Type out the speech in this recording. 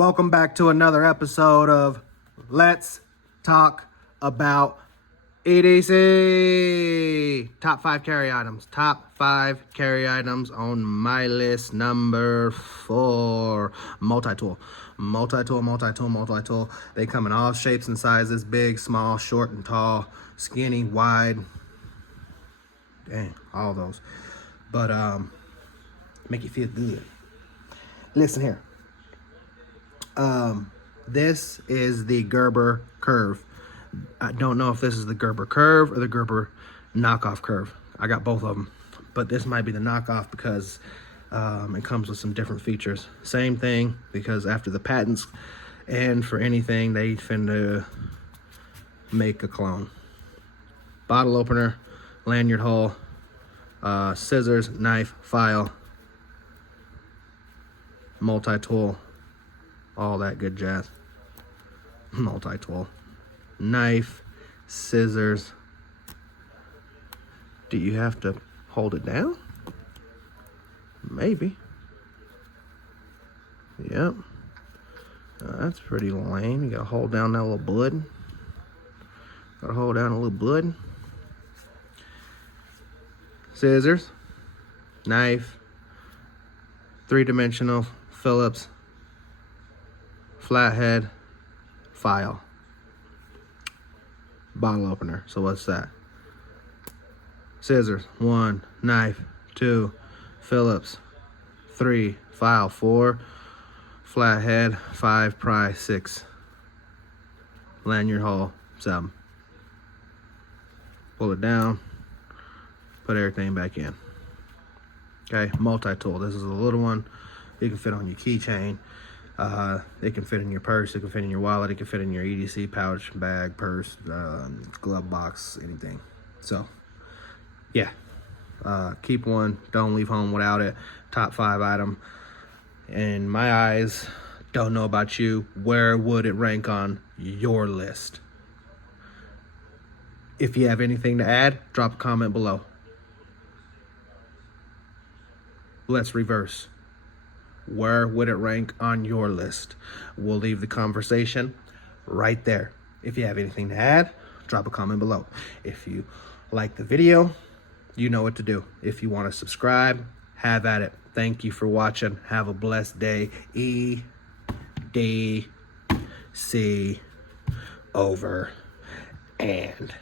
Welcome back to another episode of Let's Talk About EDC. Top 5 carry items. Top 5 carry items on my list. Number 4. Multi-tool. Multi-tool. They come in all shapes and sizes. Big, small, short and tall, skinny, wide. Dang, all those. But make you feel good. Listen here. This is the Gerber curve. I don't know if this is the Gerber curve or the Gerber knockoff curve. I got both of them, but this might be the knockoff because it comes with some different features. Same thing, because after the patents and for anything, they finna make a clone. Bottle opener, lanyard hole, scissors, knife, file, multi-tool, all that good jazz. Multi-tool, knife, scissors. Do you have to hold it down? Maybe. Yep. That's pretty lame. You gotta hold down that little button. Gotta hold down a little button. Scissors, knife, 3-dimensional Phillips, flathead, file, bottle opener. So what's that? Scissors, 1, knife, 2, Phillips, 3, file, 4, flathead, 5, pry, 6, lanyard hole, 7. Pull it down, put everything back in. Okay, multi-tool. This is a little one. You can fit on your keychain. It can fit in your purse. It can fit in your wallet. It can fit in your EDC pouch, bag, purse, glove box, anything. So, yeah. Keep one. Don't leave home without it. Top 5 item. In my eyes, don't know about you, where would it rank on your list? If you have anything to add, drop a comment below. Let's reverse. Where would it rank on your list? We'll leave the conversation right there. If you have anything to add, drop a comment below. If you like the video, you know what to do. If you want to subscribe, have at it. Thank you for watching. Have a blessed day. EDC over and